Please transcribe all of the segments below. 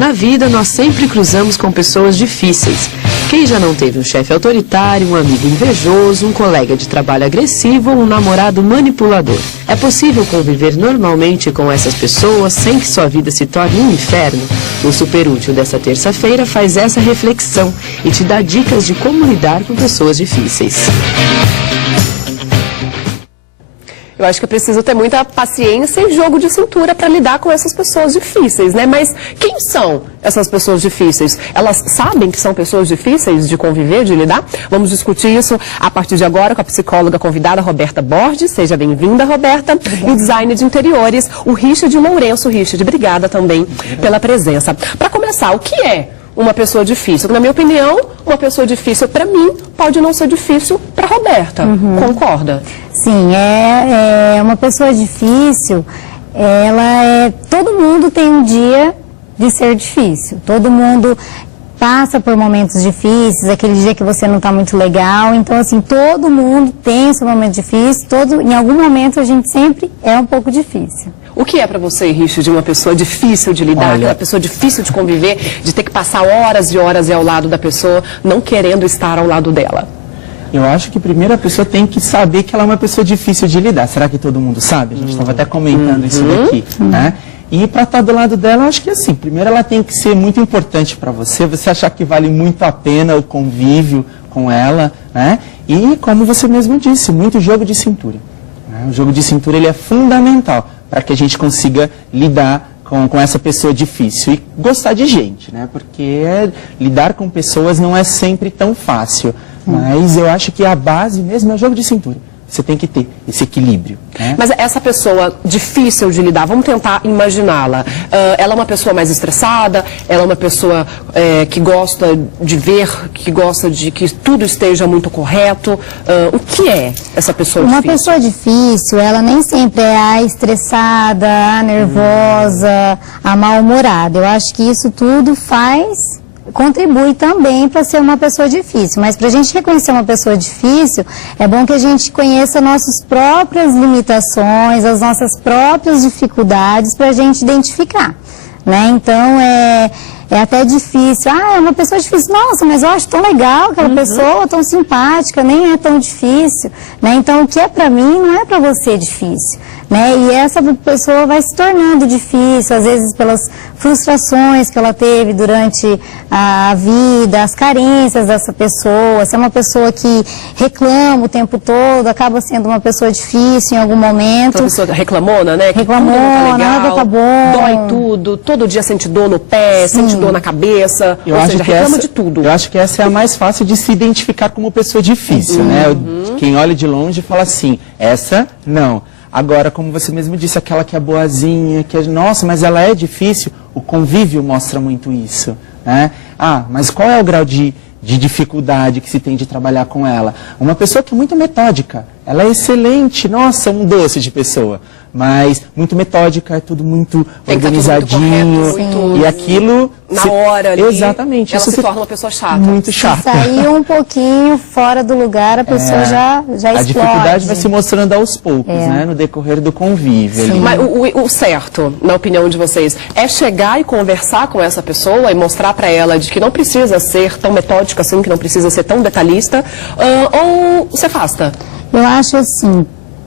Na vida, nós sempre cruzamos com pessoas difíceis. Quem já não teve um chefe autoritário, um amigo invejoso, um colega de trabalho agressivo ou um namorado manipulador? É possível conviver normalmente com essas pessoas sem que sua vida se torne um inferno? O Super Útil dessa terça-feira faz essa reflexão e te dá dicas de como lidar com pessoas difíceis. Eu acho que é preciso ter muita paciência e jogo de cintura para lidar com essas pessoas difíceis, né? Mas quem são essas pessoas difíceis? Elas sabem que são pessoas difíceis de conviver, de lidar? Vamos discutir isso a partir de agora com a psicóloga convidada Roberta Borges. Seja bem-vinda, Roberta. E o designer de interiores, o Richard Lourenço. Richard, obrigada também pela presença. Para começar, o que é uma pessoa difícil? Na minha opinião, uma pessoa difícil para mim pode não ser difícil para Roberta. Concorda? Sim, uma pessoa difícil, todo mundo tem um dia de ser difícil. Todo mundo passa por momentos difíceis, aquele dia que você não está muito legal. Então, assim, todo mundo tem seu momento difícil, em algum momento a gente sempre é um pouco difícil. O que é para você, Richard, de uma pessoa difícil de lidar, aquela pessoa difícil de conviver, de ter que passar horas e horas ao lado da pessoa, não querendo estar ao lado dela? Eu acho que primeiro a pessoa tem que saber que ela é uma pessoa difícil de lidar. Será que todo mundo sabe? A gente estava até comentando isso daqui, né? E para estar do lado dela, eu acho que assim, primeiro ela tem que ser muito importante para você, você achar que vale muito a pena o convívio com ela, né? E como você mesmo disse, muito jogo de cintura. Né? O jogo de cintura ele é fundamental para que a gente consiga lidar com essa pessoa difícil e gostar de gente, né? Porque lidar com pessoas não é sempre tão fácil. Mas eu acho que a base mesmo é o jogo de cintura. Você tem que ter esse equilíbrio, né? Mas essa pessoa difícil de lidar, vamos tentar imaginá-la. Ela é uma pessoa mais estressada, ela é uma pessoa que gosta de ver, que gosta de que tudo esteja muito correto. O que é essa pessoa difícil? Uma pessoa difícil, ela nem sempre é a estressada, a nervosa, a mal-humorada. Eu acho que isso tudo contribui também para ser uma pessoa difícil. Mas para a gente reconhecer uma pessoa difícil, é bom que a gente conheça nossas próprias limitações, as nossas próprias dificuldades para a gente identificar, né? Então, é até difícil. É uma pessoa difícil. Nossa, mas eu acho tão legal aquela pessoa, tão simpática, nem é tão difícil, né? Então, o que é para mim não é para você difícil, né? E essa pessoa vai se tornando difícil, às vezes pelas frustrações que ela teve durante a vida, as carências dessa pessoa. Se é uma pessoa que reclama o tempo todo, acaba sendo uma pessoa difícil em algum momento. Uma pessoa reclamona, né? Reclamona, que tudo não tá legal, nada tá bom. Dói tudo, todo dia sente dor no pé, sente dor na cabeça, ou seja, reclama de tudo. Eu acho que essa é a mais fácil de se identificar como pessoa difícil, né? Quem olha de longe fala assim, essa não. Agora, como você mesmo disse, aquela que é boazinha, nossa, mas ela é difícil, o convívio mostra muito isso, né? Mas qual é o grau de dificuldade que se tem de trabalhar com ela? Uma pessoa que é muito metódica, ela é excelente, nossa, um doce de pessoa, mas muito metódica, é tudo muito organizadinho, muito correto, e aquilo... Na hora ali, exatamente, ela isso se torna uma pessoa chata. Muito chata. Sair um pouquinho fora do lugar, a pessoa já explode. A dificuldade vai se mostrando aos poucos, né, no decorrer do convívio. Ali. Mas o certo, na opinião de vocês, é chegar e conversar com essa pessoa e mostrar para ela de que não precisa ser tão metódica assim, que não precisa ser tão detalhista, ou se afasta? Eu acho assim,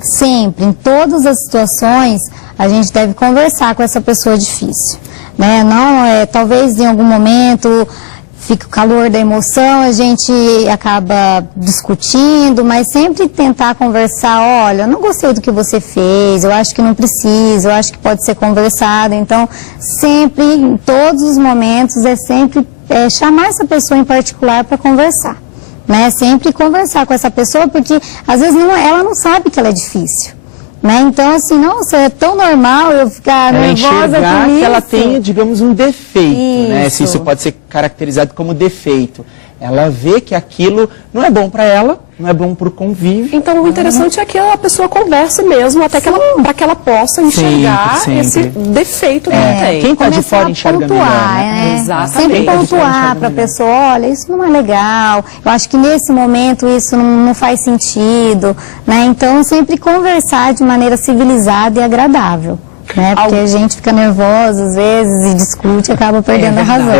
sempre, em todas as situações, a gente deve conversar com essa pessoa difícil, né? Não, talvez em algum momento fica o calor da emoção, a gente acaba discutindo, mas sempre tentar conversar, olha, não gostei do que você fez, eu acho que não precisa, eu acho que pode ser conversado. Então, sempre, em todos os momentos, sempre chamar essa pessoa em particular para conversar. Né? Sempre conversar com essa pessoa, porque às vezes ela não sabe que ela é difícil. Né? Então, assim, nossa, é tão normal eu ficar nervosa com isso. Que ela tenha, digamos, um defeito, né? Se isso pode ser caracterizado como defeito. Ela vê que aquilo não é bom para ela, não é bom para o convívio. Então, o interessante é que a pessoa converse mesmo, até para que ela possa enxergar esse defeito que ela tem. Quem está de fora enxerga melhor, né? Exatamente. Sempre pontuar para a pessoa, olha, isso não é legal, eu acho que nesse momento isso não faz sentido, né? Então, sempre conversar de maneira civilizada e agradável. né? Porque a gente fica nervosa às vezes e discute e acaba perdendo a razão.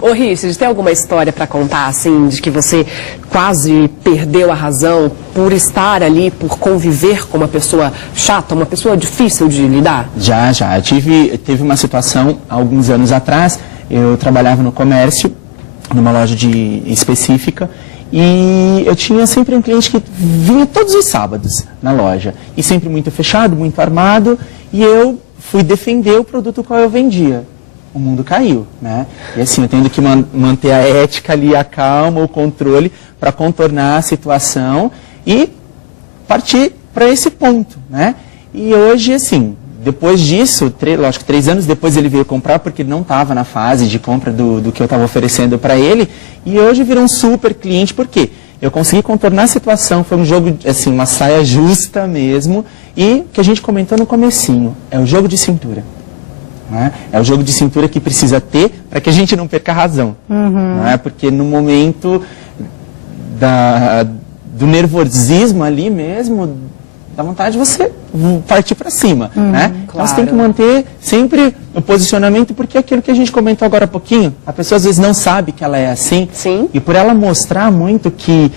Ô, Richard, tem alguma história para contar, assim, de que você quase perdeu a razão por estar ali, por conviver com uma pessoa chata, uma pessoa difícil de lidar? Já. Teve uma situação, alguns anos atrás, eu trabalhava no comércio, numa loja específica, e eu tinha sempre um cliente que vinha todos os sábados na loja, e sempre muito fechado, muito armado, e eu fui defender o produto qual eu vendia. O mundo caiu, né? E assim, eu tendo que manter a ética ali, a calma, o controle, para contornar a situação e partir para esse ponto, né? E hoje, assim, depois disso, lógico, 3 anos depois ele veio comprar, porque ele não estava na fase de compra do que eu estava oferecendo para ele, e hoje virou um super cliente, por quê? Eu consegui contornar a situação, foi um jogo, assim, uma saia justa mesmo, e que a gente comentou no comecinho, é o jogo de cintura. Né? É o jogo de cintura que precisa ter para que a gente não perca a razão. Não é? Porque no momento do nervosismo ali mesmo, dá vontade de você partir para cima. Né? Então você tem que manter sempre o posicionamento, porque é aquilo que a gente comentou agora há pouquinho, a pessoa às vezes não sabe que ela é assim. Sim. E por ela mostrar muito que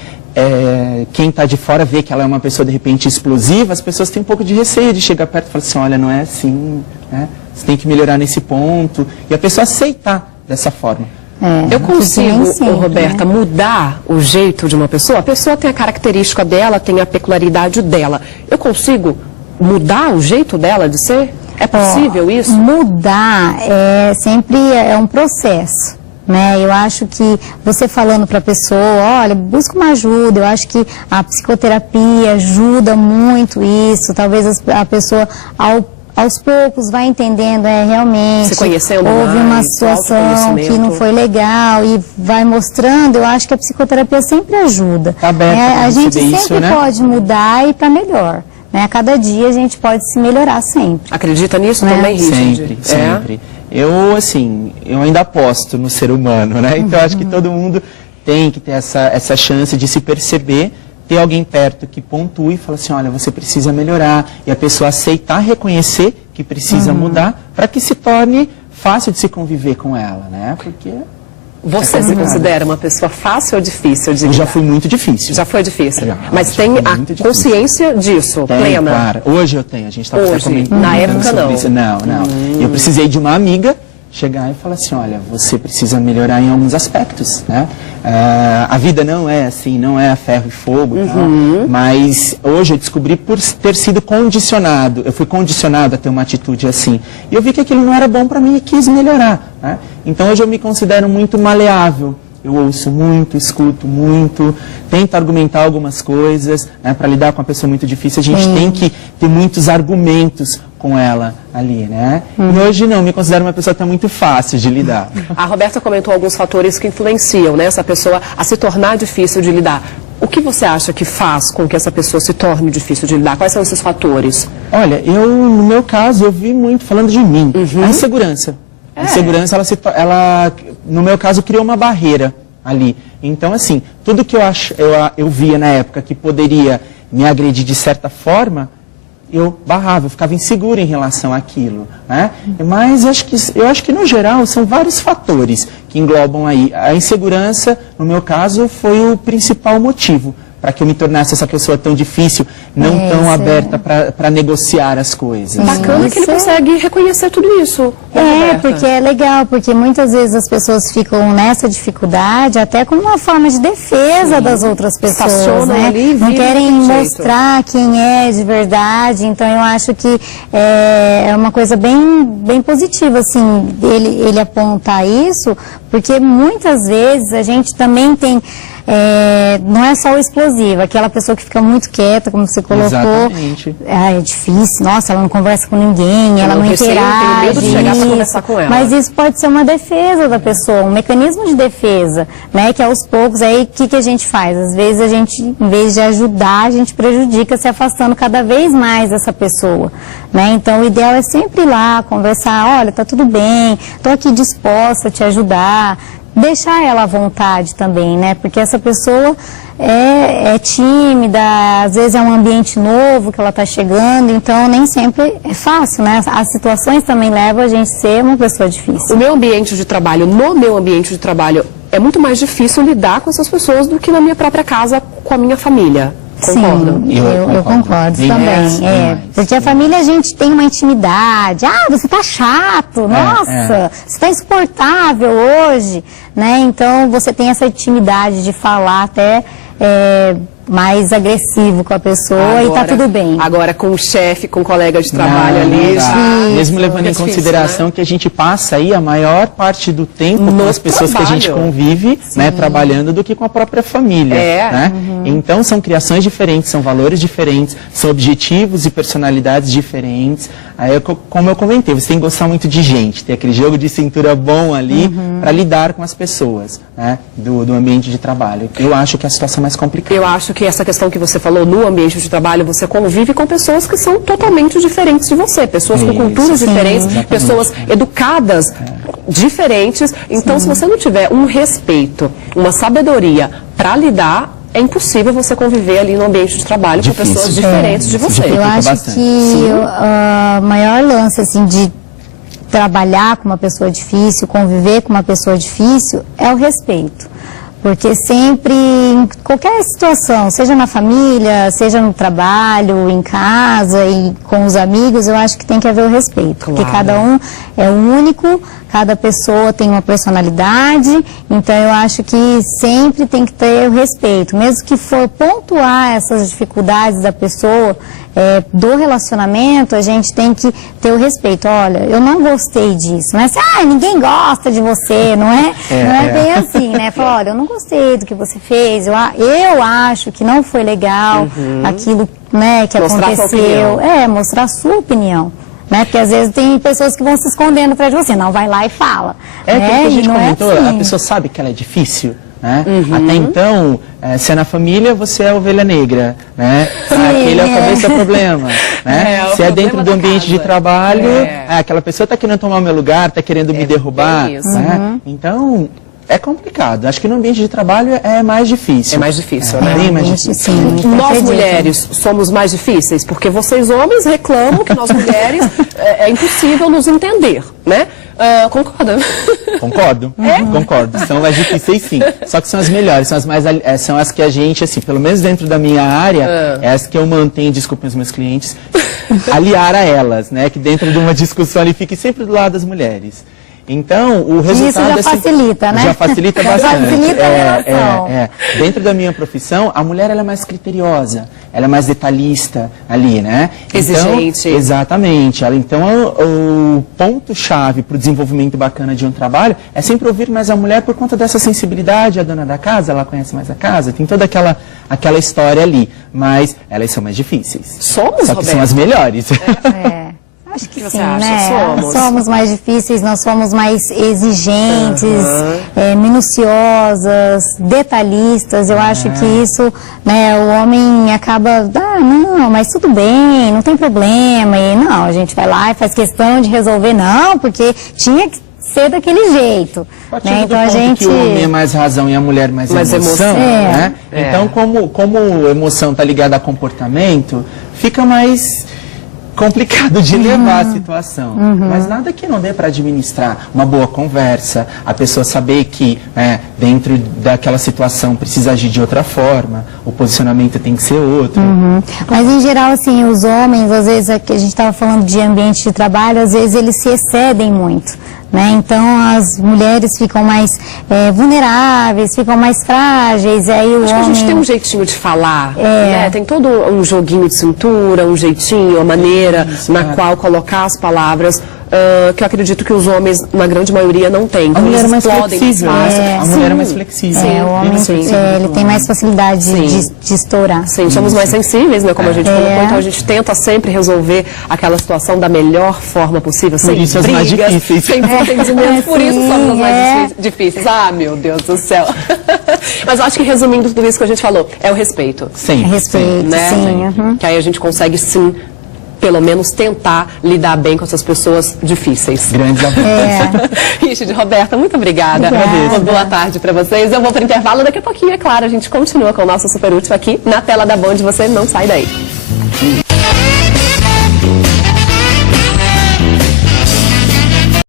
quem está de fora vê que ela é uma pessoa de repente explosiva, as pessoas têm um pouco de receio de chegar perto e falar assim, olha, não é assim, né? Você tem que melhorar nesse ponto, e a pessoa aceitar dessa forma. Eu consigo, sempre, Roberta, mudar o jeito de uma pessoa? A pessoa tem a característica dela, tem a peculiaridade dela. Eu consigo mudar o jeito dela de ser? É possível isso? Mudar sempre é um processo. Né? Eu acho que você falando para a pessoa, olha, busca uma ajuda, eu acho que a psicoterapia ajuda muito isso, talvez a pessoa aos poucos vai entendendo, realmente, se conhecendo houve uma mais, situação que não foi legal e vai mostrando, eu acho que a psicoterapia sempre ajuda. Tá aberto pra a gente receber sempre isso, né? pode mudar e para melhor. Né? A cada dia a gente pode se melhorar sempre. Acredita nisso também, Richard? Sempre. Eu, assim, eu ainda aposto no ser humano, né? Então, eu acho que todo mundo tem que ter essa chance de se perceber, ter alguém perto que pontue e fala assim, olha, você precisa melhorar, e a pessoa aceitar, reconhecer que precisa mudar, para que se torne fácil de se conviver com ela, né? Porque... Você se considera uma pessoa fácil ou difícil de Eu já lidar? fui muito difícil. Já foi difícil? Já, Mas já tem foi a muito difícil. consciência disso, Tem, plena? claro. Hoje eu tenho. A gente estava Hoje? comentando Na época, sobre não? isso. Não. Eu precisei de uma amiga chegar e falar assim, olha, você precisa melhorar em alguns aspectos, né? A vida não é assim, não é a ferro e fogo, tal, mas hoje eu descobri por ter sido condicionado, eu fui condicionado a ter uma atitude assim, e eu vi que aquilo não era bom para mim e quis melhorar, né? Então hoje eu me considero muito maleável. Eu ouço muito, escuto muito, tento argumentar algumas coisas, né? Para lidar com uma pessoa muito difícil, a gente tem que ter muitos argumentos com ela ali, né? E hoje não, me considero uma pessoa até muito fácil de lidar. A Roberta comentou alguns fatores que influenciam, né, essa pessoa a se tornar difícil de lidar. O que você acha que faz com que essa pessoa se torne difícil de lidar? Quais são esses fatores? Olha, no meu caso, eu vi muito falando de mim, a insegurança. A insegurança, ela, no meu caso, criou uma barreira ali. Então, assim, tudo que eu via na época que poderia me agredir de certa forma, eu barrava, eu ficava inseguro em relação àquilo, né? Mas eu acho que no geral são vários fatores que englobam aí. A insegurança, no meu caso, foi o principal motivo para que eu me tornasse essa pessoa tão difícil, não tão aberta para negociar as coisas. Bacana que ele consegue reconhecer tudo isso. Porque é legal, porque muitas vezes as pessoas ficam nessa dificuldade até como uma forma de defesa das outras pessoas, Estacionam né? ali e Não vivem querem daquele mostrar quem é de verdade, então eu acho que é uma coisa bem positiva, assim, ele apontar isso, porque muitas vezes a gente também tem... não é só o explosivo, aquela pessoa que fica muito quieta, como você colocou. Exatamente. É difícil, nossa, ela não conversa com ninguém, ela não receio, interage. tenho medo de chegar pra conversar com ela. Mas isso pode ser uma defesa da pessoa, um mecanismo de defesa, né? Que aos poucos, aí o que a gente faz? Às vezes a gente, em vez de ajudar, a gente prejudica, se afastando cada vez mais dessa pessoa, né? Então o ideal é sempre ir lá, conversar, olha, tá tudo bem, tô aqui disposta a te ajudar. Deixar ela à vontade também, né? Porque essa pessoa, é tímida, às vezes é um ambiente novo que ela está chegando, então nem sempre é fácil, né? As situações também levam a gente a ser uma pessoa difícil. O meu ambiente de trabalho, no meu ambiente de trabalho, é muito mais difícil lidar com essas pessoas do que na minha própria casa, com a minha família. Concordo? Sim, eu concordo também. Porque a família a gente tem uma intimidade. Ah, você tá chato, nossa, você tá insuportável hoje, né? Então você tem essa intimidade de falar até mais agressivo com a pessoa e tá tudo bem. Agora com o chefe, com o colega de trabalho ali. Mesmo levando em consideração, né, que a gente passa aí a maior parte do tempo com as pessoas que a gente convive, né, trabalhando, do que com a própria família. Né? Então são criações diferentes, são valores diferentes, são objetivos e personalidades diferentes. Aí, como eu comentei, você tem que gostar muito de gente, ter aquele jogo de cintura bom ali para lidar com as pessoas, né, do ambiente de trabalho. Eu acho que é a situação mais complicada. Eu acho que essa questão que você falou, no ambiente de trabalho, você convive com pessoas que são totalmente diferentes de você, pessoas com culturas diferentes, pessoas educadas diferentes. Então, se você não tiver um respeito, uma sabedoria para lidar, é impossível você conviver ali no ambiente de trabalho com pessoas diferentes de você. Eu acho que o maior lance, assim, de trabalhar com uma pessoa difícil, conviver com uma pessoa difícil, é o respeito. Porque sempre, em qualquer situação, seja na família, seja no trabalho, em casa e com os amigos, eu acho que tem que haver o respeito. Porque cada um é único, cada pessoa tem uma personalidade, então eu acho que sempre tem que ter o respeito. Mesmo que for pontuar essas dificuldades da pessoa, do relacionamento, a gente tem que ter o respeito. Olha, eu não gostei disso. Não é assim, ninguém gosta de você, não é bem assim, né? Fala, olha, eu não gostei do que você fez, eu acho que não foi legal aquilo, né, que aconteceu. Mostrar a sua opinião. Né? Porque às vezes tem pessoas que vão se escondendo atrás de você, não, vai lá e fala. Aquilo que a gente comentou, assim. A pessoa sabe que ela é difícil. Né? Até então, se é na família, você é a ovelha negra, né? Aquele é o cabeça problema, né? Se é dentro do ambiente de trabalho, aquela pessoa está querendo tomar o meu lugar, está querendo me derrubar, né? Então, é complicado. Acho que no ambiente de trabalho é mais difícil. É mais difícil, né? Bem mais difícil. Sim, nós mulheres somos mais difíceis, porque vocês homens reclamam que nós mulheres é impossível nos entender, né? Concorda? Concordo, concordo. São mais difíceis, sim. Só que são as melhores, são as que a gente, assim, pelo menos dentro da minha área, é as que eu mantenho, desculpem os meus clientes, aliar a elas, né? Que dentro de uma discussão ele fique sempre do lado das mulheres. Então, o resultado... Isso já facilita, né? Já facilita bastante. Facilita a relação. Dentro da minha profissão, a mulher ela é mais criteriosa, ela é mais detalhista ali, né? Exigente. Então, exatamente. Então, o ponto-chave para o desenvolvimento bacana de um trabalho é sempre ouvir mais a mulher por conta dessa sensibilidade, a dona da casa, ela conhece mais a casa, tem toda aquela história ali. Mas elas são mais difíceis. Somos, Só que são as melhores. Acho que você sim, acha? né? Somos mais difíceis, nós somos mais exigentes, minuciosas, detalhistas. Eu acho que isso, né, o homem acaba, não, mas tudo bem, não tem problema. E não, a gente vai lá e faz questão de resolver, não, porque tinha que ser daquele jeito. Né? Então a gente... que o homem é mais razão e a mulher mais emoção, né? Então, como emoção está ligada a comportamento, fica mais complicado de levar a situação, mas nada que não dê para administrar. Uma boa conversa, a pessoa saber que dentro daquela situação precisa agir de outra forma, o posicionamento tem que ser outro. Mas em geral, assim, os homens, às vezes, que a gente estava falando de ambiente de trabalho, às vezes eles se excedem muito. Né? Então as mulheres ficam mais vulneráveis, ficam mais frágeis, e aí o Acho homem... que a gente tem um jeitinho de falar, né? Tem todo um joguinho de cintura, um jeitinho, uma maneira na qual colocar as palavras, que eu acredito que os homens, na grande maioria, não têm. Então, a mulher é mais explodem flexível, fácil. a mulher é mais flexível. o homem ele tem mais facilidade de estourar. Sim, somos mais sensíveis, né, como a gente colocou, então a gente tenta sempre resolver aquela situação da melhor forma possível, sem isso brigas, as mais difíceis. sem entendimentos, por isso somos as mais difíceis. Ah, meu Deus do céu. Mas eu acho que, resumindo tudo isso que a gente falou, é o respeito. Sim. Respeito, Né? sim. Que aí a gente consegue, sim, pelo menos tentar lidar bem com essas pessoas difíceis. Grandes avanços. Richard, Roberta, muito obrigada. Obrigada. Uma boa tarde para vocês. Eu vou para o intervalo, daqui a pouquinho, é claro, a gente continua com o nosso Super Útil aqui na tela da Band, você não sai daí.